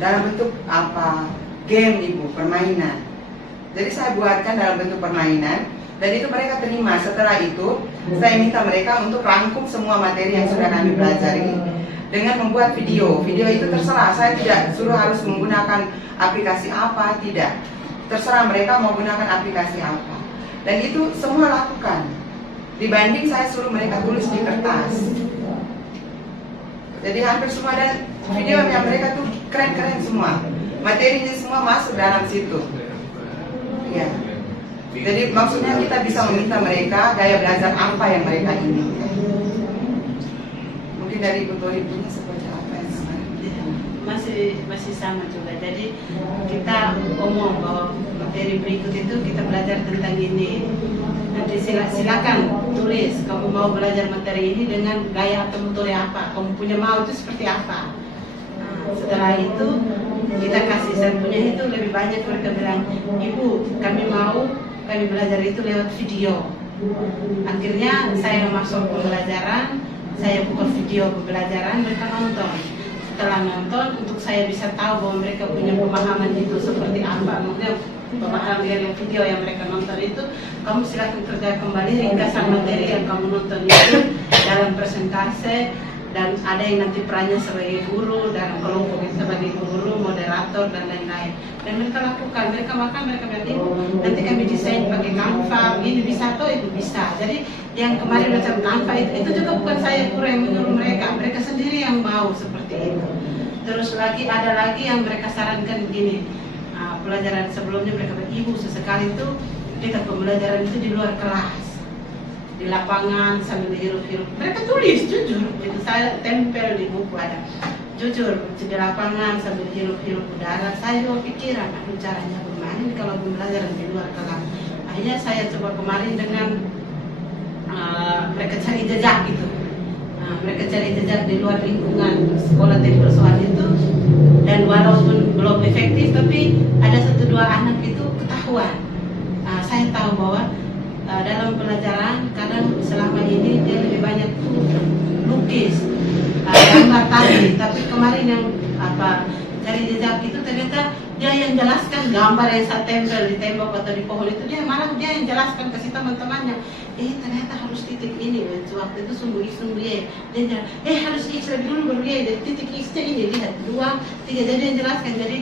Dalam bentuk apa? Game Ibu, permainan. Jadi saya buatkan dalam bentuk permainan. Dan itu mereka terima. Setelah itu, saya minta mereka untuk rangkum semua materi yang sudah kami pelajari dengan membuat video. Video itu terserah, saya tidak suruh harus menggunakan aplikasi apa, tidak. Terserah mereka mau gunakan aplikasi apa. Dan itu semua lakukan. Dibanding saya suruh mereka tulis di kertas. Jadi hampir semua, dan video yang mereka tuh keren-keren semua. Materinya semua masuk dalam situ. Ya. Jadi maksudnya kita bisa meminta mereka gaya belajar apa yang mereka inginkan. Mungkin dari Ibu Tori punya seperti apa yang masih sama juga. Jadi kita omong bahwa materi berikut itu kita belajar tentang ini. Nanti silakan tulis kamu mau belajar materi ini dengan gaya atau metode apa. Kamu punya mau itu seperti apa. Nah, setelah itu kita kasih, saya punya itu lebih banyak mereka bilang, Ibu kami belajar itu lewat video. Akhirnya saya masuk pembelajaran, saya buka video pembelajaran, mereka nonton. Setelah nonton, untuk saya bisa tahu bahwa mereka punya pemahaman itu seperti apa. Maksudnya pemahaman dari video yang mereka nonton itu, kamu silakan kerja kembali ringkasan materi yang kamu nonton itu dalam persentase. Dan ada yang nanti perannya sebagai guru, dan kelompok sebagai guru, moderator, dan lain-lain. Dan mereka lakukan, mereka bilang, Ibu, nanti kami desain pakai Canva, ini bisa atau itu bisa. Jadi yang kemarin macam Canva itu juga bukan saya kurang menyuruh mereka sendiri yang mau seperti itu. Terus ada lagi yang mereka sarankan begini, pelajaran sebelumnya mereka bilang, Ibu sesekali itu kita pembelajaran itu di luar kelas, di lapangan sambil hirup-hirup. Mereka tulis jujur, itu saya tempel di buku ada. Jujur di lapangan sambil hirup-hirup udara. Saya juga pikiran, aduh caranya bermain kalau pembelajaran di luar kelas. Akhirnya saya coba kemarin dengan mereka cari jejak gitu. Mereka cari jejak di luar lingkungan sekolah teknik persoalan itu. Dan walaupun belum efektif, tapi ada 1-2 anak itu ketahuan. Saya tahu bahwa dalam pelajaran kadang selama ini dia lebih banyak lukis, gambar tapi kemarin yang cari jejak itu ternyata dia yang jelaskan gambar yang saya tempel di tembok atau di pohon itu, dia yang jelaskan kasih teman-temannya, ternyata harus titik ini, waktu itu sungguh-sungguh dia harus X lebih dulu baru dia titik X-nya ini, lihat 2, 3, jadi yang jelaskan. Jadi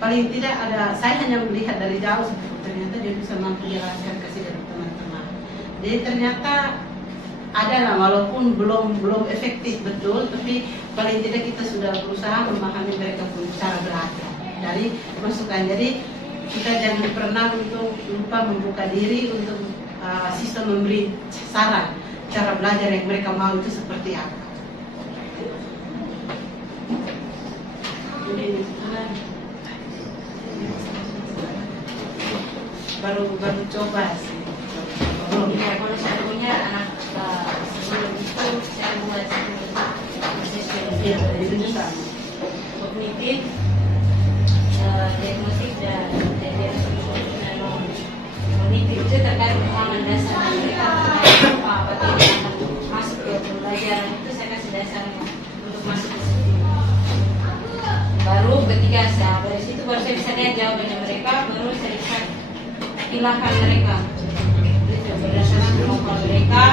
paling tidak ada, saya hanya melihat dari jauh, ternyata dia bisa mampu jelaskan kasih dari teman-teman. Jadi ternyata ada lah, walaupun belum efektif betul, tapi paling tidak kita sudah berusaha memahami mereka punya cara belajar dari masukan. Jadi kita jangan pernah untuk lupa membuka diri untuk sistem memberi saran cara belajar yang mereka mau itu seperti apa. Jadi baru coba sih. Kalau saya punya anak sebelum itu saya buat kognitif, diagnostik, dan kognitif itu terkait pemahaman dasar mereka apa yang masuk ke pembelajaran itu. Saya kasih dasar untuk masuk ke situ. Baru ketika dari situ baru saya bisa lihat jawabannya mereka, baru saya bisa pilahkan mereka berdasarkan sekolah mereka,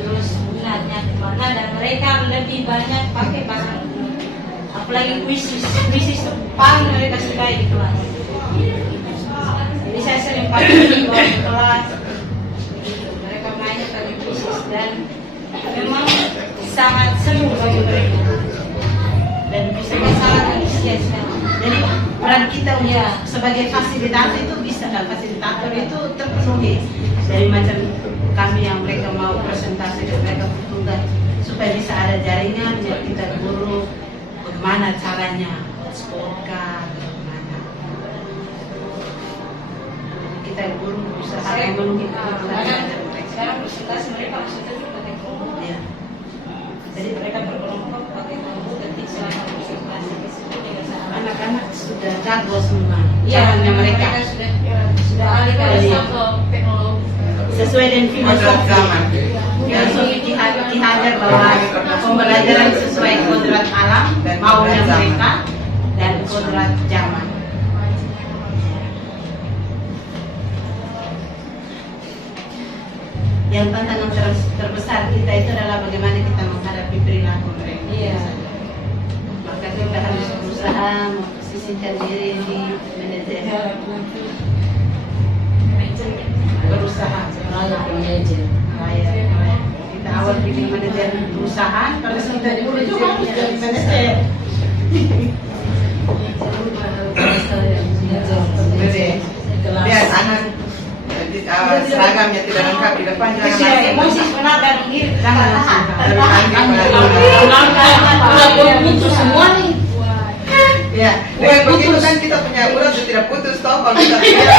terus minatnya kemana, dan mereka lebih banyak pakai bahasa Inggris. Apalagi kuisis paling mereka sukai di kelas. Jadi saya sering pakai di luar kelas. Mereka mainnya pakai kuisis dan memang sangat seru bagi mereka. Dan bisa sangat antusias sekali. Jadi peran kita sebagai fasilitator itu terpenuhi dari macam kami yang mereka mau presentasi dan mereka butuhkan supaya bisa ada jaringan biar kita guru bagaimana caranya scorecard bagaimana kita guru usaha memenuhi kebutuhan mereka. Sekarang presentasi mereka maksudnya pakai komputer. Ya. Jadi mereka berkelompok pakai komputer ketik selama presentasi Anak-anak sudah jago semua. Iya, Caranya mereka sudah ahli kali teknologi. sesuai dengan filosofi zaman. filosofi Ki Hajar bahwa pembelajaran sesuai kodrat alam maunya mereka dan kodrat zaman. Yang tantangan terbesar kita itu adalah bagaimana kita menghadapi perilaku mereka. Iya. Maka kita harus berusaha memposisikan diri di manajer. Berusaha kita awal bikin manajer perusahaan, pada sudah dulu juga harus jadi manajer. Lihat anak seragamnya tidak lengkap di depan jangan Emosi sebenarnya dari diri Jangan langsung. putus semua nih. Ya, dengan begitu kan kita punya urat sudah tidak putus toh kalau kita punya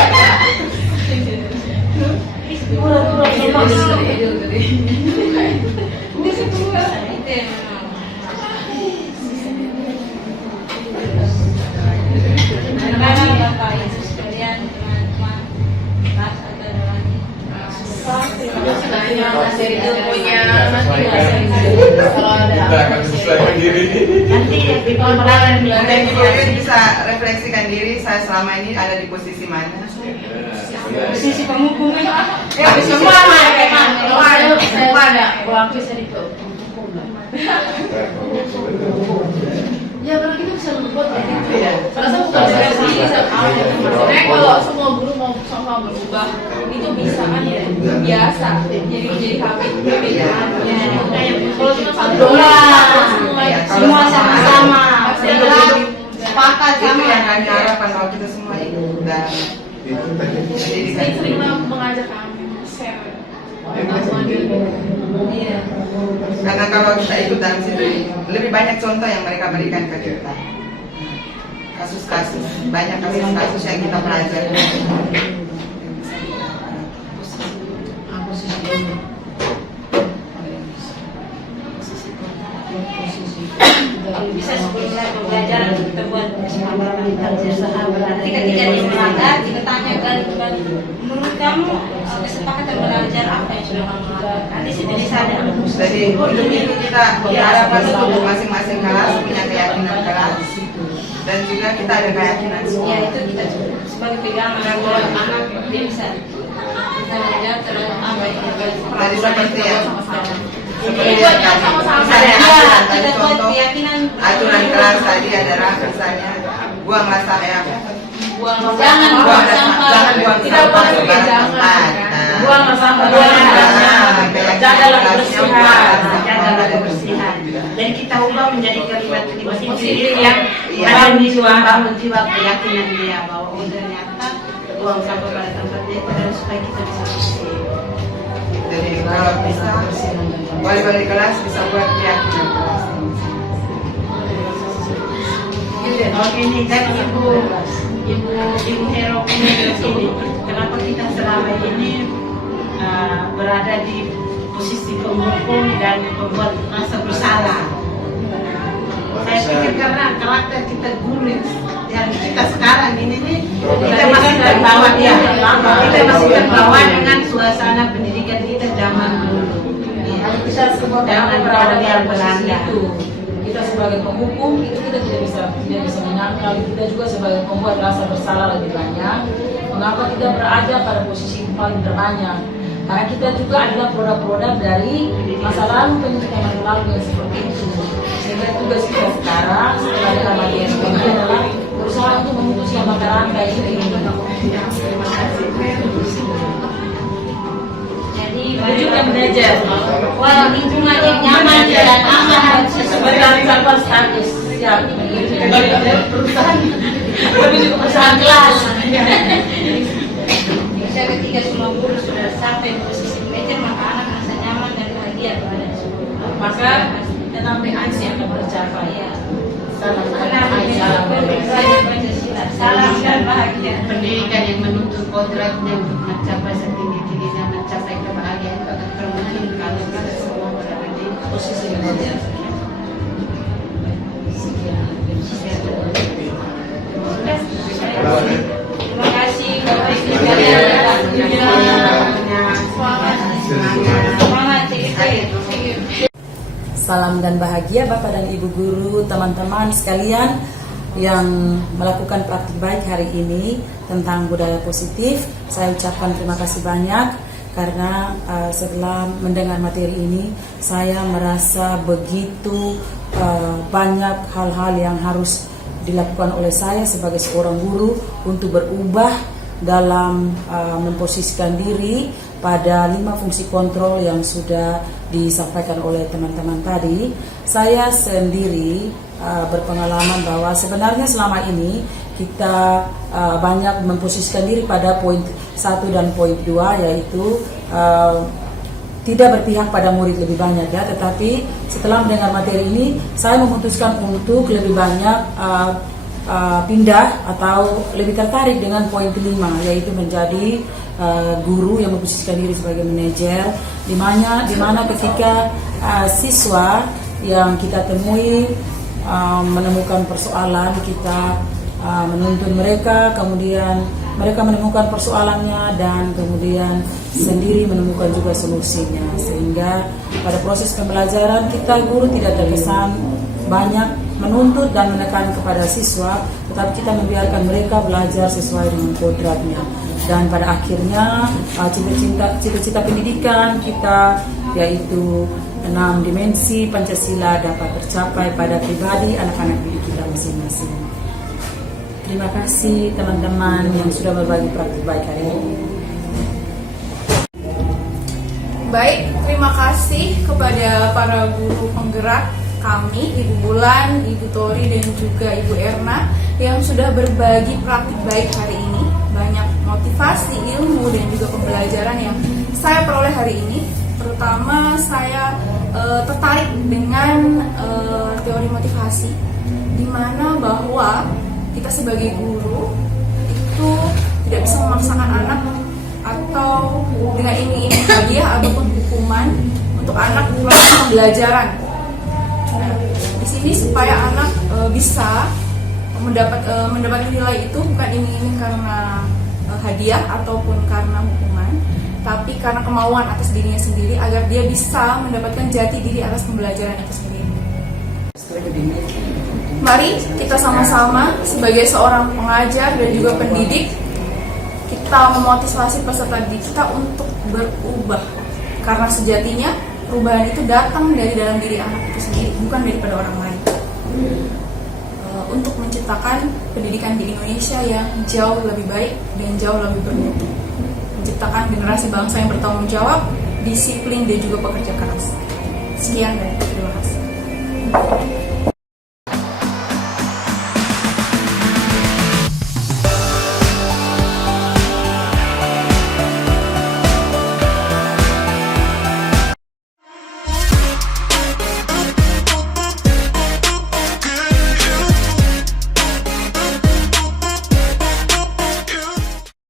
Bapak Ibu sekalian, teman-teman, Mas ada lagi. Nanti di pembelajaran dan kemudian bisa refleksikan diri saya selama ini ada di posisi mana. Posisi penghukumnya. Semua ada waktu sedikit. Ya kalau kita bisa membuat pada saat bukan sih sebenarnya kalau semua guru mau sama berubah itu bisa kan ya biasa jadi habit kalau cuma satu Semua sama-sama. Sepakat Itu sama. yang kami harapkan bahwa kita semua ikut dan saya sering mengajak kami share pengalaman Iya. karena kalau kita ikut dalam situ lebih banyak contoh yang mereka berikan ke kita. Kasus-kasus, banyak kasus-kasus yang kita pelajari. Bisa sebelum pembelajaran kita buat kesepakatan kita berusaha berarti ketika dia melanggar kita tanyakan menurut kamu kesepakatan belajar apa yang sudah kamu lakukan nanti situ bisa ada Jadi untuk itu kita harapkan untuk masing-masing kelas punya keyakinan kelas dan juga kita ada keyakinan semua. ya itu kita sebagai pegangan buat anak dia bisa kita belajar terus apa yang kita Jadi seperti yang Jadi sama-sama. Misalnya aturan tadi kita buat contoh keyakinan aturan kelas tadi adalah misalnya buanglah sampah buang Jangan buang sampah. jangan buang Tidak sampah boleh sembarang jangan. tempat. Buang sampah jagalah kebersihan, jagalah kebersihan. Dan kita ubah menjadi kalimat-kalimat positif yang bangun jiwa keyakinan dia bahwa ternyata buang sampah pada tempatnya itu adalah supaya kita bisa bersih. Jadi kalau bisa wali-wali kelas bisa buat keyakinan kelas. Oke nih, dan Ibu Hero ini, kenapa kita selama ini berada di posisi penghukum dan pembuat rasa bersalah? Saya pikir karena karakter kita guru yang kita sekarang ini nih, kita masih terbawa kita masih terbawa dengan suasana pendidikan kita zaman dulu. Kita semua Jangan berada di Belanda. Kita sebagai penghukum itu kita tidak bisa menyangkal. Kita juga sebagai pembuat rasa bersalah lebih banyak. Mengapa kita berada pada posisi paling terbanyak? Karena kita juga adalah produk-produk dari masa lalu, pendidikan masa lalu yang seperti itu. Sehingga tugas kita sekarang setelah Ramadan ini adalah berusaha untuk memutuskan mata rantai ini. Jadi Juga belajar. wah, lingkungan yang nyaman dan aman Sebagai sampel status siap. Tapi juga perusahaan kelas. Bisa ketika semua guru sudah sampai posisi belajar, maka anak merasa nyaman dan bahagia berada di sekolah. Maka tentang PANSI akan tercapai. Ya. Salam Pancasila. Salam dan bahagia. Pendidikan yang menuntut kodratnya untuk mencapai setinggi-tingginya, mencapai kebahagiaan, itu akan terwujud kalau kita semua berada di posisi yang wajar. Terima kasih Bapak Ibu semangat Salam dan bahagia Bapak dan Ibu guru, teman-teman sekalian yang melakukan praktik baik hari ini tentang budaya positif. Saya ucapkan terima kasih banyak karena setelah mendengar materi ini saya merasa begitu banyak hal-hal yang harus dilakukan oleh saya sebagai seorang guru untuk berubah dalam memposisikan diri pada 5 fungsi kontrol yang sudah disampaikan oleh teman-teman tadi. Saya sendiri berpengalaman bahwa sebenarnya selama ini kita banyak memposisikan diri pada poin 1 dan poin 2, yaitu tidak berpihak pada murid lebih banyak ya, tetapi setelah mendengar materi ini saya memutuskan untuk lebih banyak pindah atau lebih tertarik dengan poin kelima, yaitu menjadi guru yang memposisikan diri sebagai manajer, di mana ketika siswa yang kita temui menemukan persoalan, kita menuntun mereka, kemudian mereka menemukan persoalannya dan kemudian sendiri menemukan juga solusinya, sehingga pada proses pembelajaran kita guru tidak terkesan banyak menuntut dan menekan kepada siswa, tetapi kita membiarkan mereka belajar sesuai dengan kodratnya. Dan pada akhirnya cita-cita pendidikan kita, yaitu 6 dimensi Pancasila, dapat tercapai pada pribadi anak-anak didik kita masing-masing. Terima kasih teman-teman yang sudah berbagi praktik baik hari ini. Baik, terima kasih kepada para guru penggerak kami, Ibu Bulan, Ibu Tori, dan juga Ibu Erna yang sudah berbagi praktik baik hari ini. Banyak motivasi, ilmu, dan juga pembelajaran yang saya peroleh hari ini. Terutama saya tertarik dengan teori motivasi, di mana bahwa kita sebagai guru itu tidak bisa memaksakan anak atau dengan iming-iming hadiah ataupun hukuman untuk anak melakukan pembelajaran. Nah, di sini supaya anak bisa mendapat nilai itu bukan iming-iming karena hadiah ataupun karena hukuman, tapi karena kemauan atas dirinya sendiri agar dia bisa mendapatkan jati diri atas pembelajaran itu sendiri. Mari kita sama-sama sebagai seorang pengajar dan juga pendidik, kita memotivasi peserta didik kita untuk berubah, karena sejatinya perubahan itu datang dari dalam diri anak itu sendiri, bukan daripada orang lain. Untuk menciptakan pendidikan di Indonesia yang jauh lebih baik dan jauh lebih bermutu, menciptakan generasi bangsa yang bertanggung jawab, disiplin, dan juga pekerja keras. Sekian dan terima kasih.